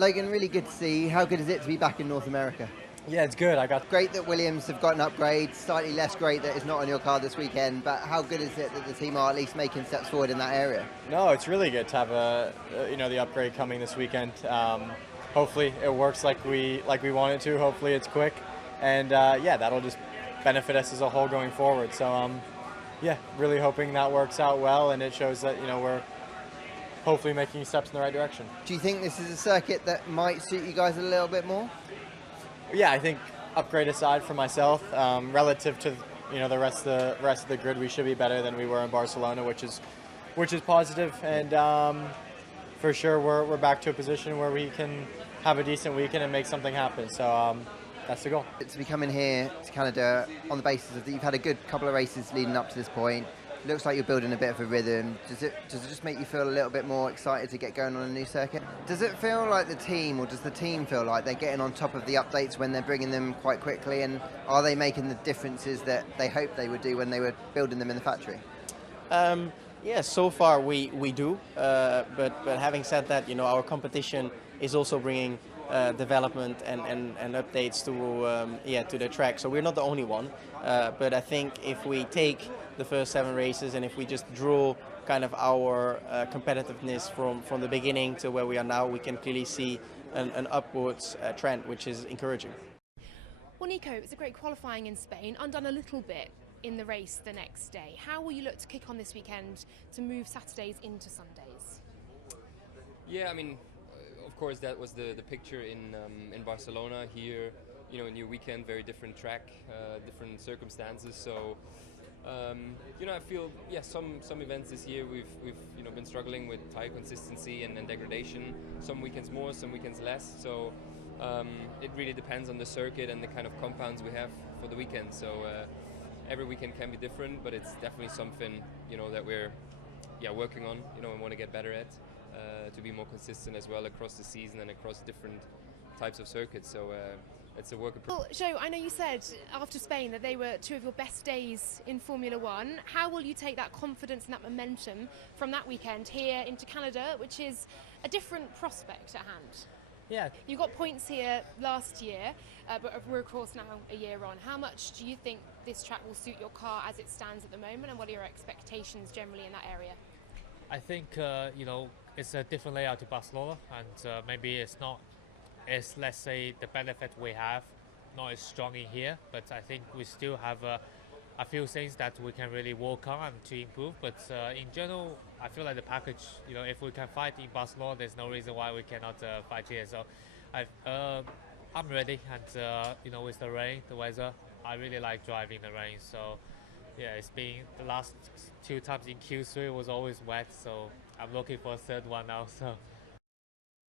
Logan, really good to see you. How good is it to be back in North America? Yeah, it's good. Great that Williams have got an upgrade, slightly less great that it's not on your car this weekend, but how good is it that the team are at least making steps forward in that area? No, it's really good to have the upgrade coming this weekend. Hopefully it works like we want it to. Hopefully it's quick, and that'll just benefit us as a whole going forward. So really hoping that works out well, and it shows that we're hopefully making steps in the right direction. Do you think this is a circuit that might suit you guys a little bit more? Yeah, I think upgrade aside for myself, relative to the rest of the grid, we should be better than we were in Barcelona, which is positive, and for sure we're back to a position where we can have a decent weekend and make something happen. So that's the goal. To be coming here to Canada on the basis of that you've had a good couple of races leading up to this point. Looks like you're building a bit of a rhythm. Does it just make you feel a little bit more excited to get going on a new circuit? Does it feel like the team, or does the team feel like they're getting on top of the updates when they're bringing them quite quickly, and are they making the differences that they hoped they would do when they were building them in the factory? Yeah, so far we do, but having said that, our competition is also bringing development and updates to the track. So we're not the only one, but I think if we take the first 7 races and if we just draw kind of our competitiveness from the beginning to where we are now, we can clearly see an upwards trend, which is encouraging. Well, Nico, it was a great qualifying in Spain, undone a little bit in the race the next day. How will you look to kick on this weekend to move Saturdays into Sundays? Yeah, I mean, of course that was the picture in Barcelona. Here, a new weekend, very different track, different circumstances. So, I feel some events this year we've been struggling with tire consistency and degradation. Some weekends more, some weekends less. So it really depends on the circuit and the kind of compounds we have for the weekend. So every weekend can be different, but it's definitely something that we're working on. And want to get better at. To be more consistent as well across the season and across different types of circuits. So it's a work in progress. Well, Joe, I know you said after Spain that they were 2 of your best days in Formula One. How will you take that confidence and that momentum from that weekend here into Canada, which is a different prospect at hand? Yeah. You got points here last year, but we're of course now a year on. How much do you think this track will suit your car as it stands at the moment, and what are your expectations generally in that area? I think it's a different layout to Barcelona, and maybe it's not as, let's say, the benefit we have not as strong in here, but I think we still have a few things that we can really work on to improve. But in general, I feel like the package, if we can fight in Barcelona, there's no reason why we cannot fight here. So I'm ready, and with the rain, the weather, I really like driving the rain. So yeah, it's been the last 2 times in Q3 was always wet, so I'm looking for a third one now. So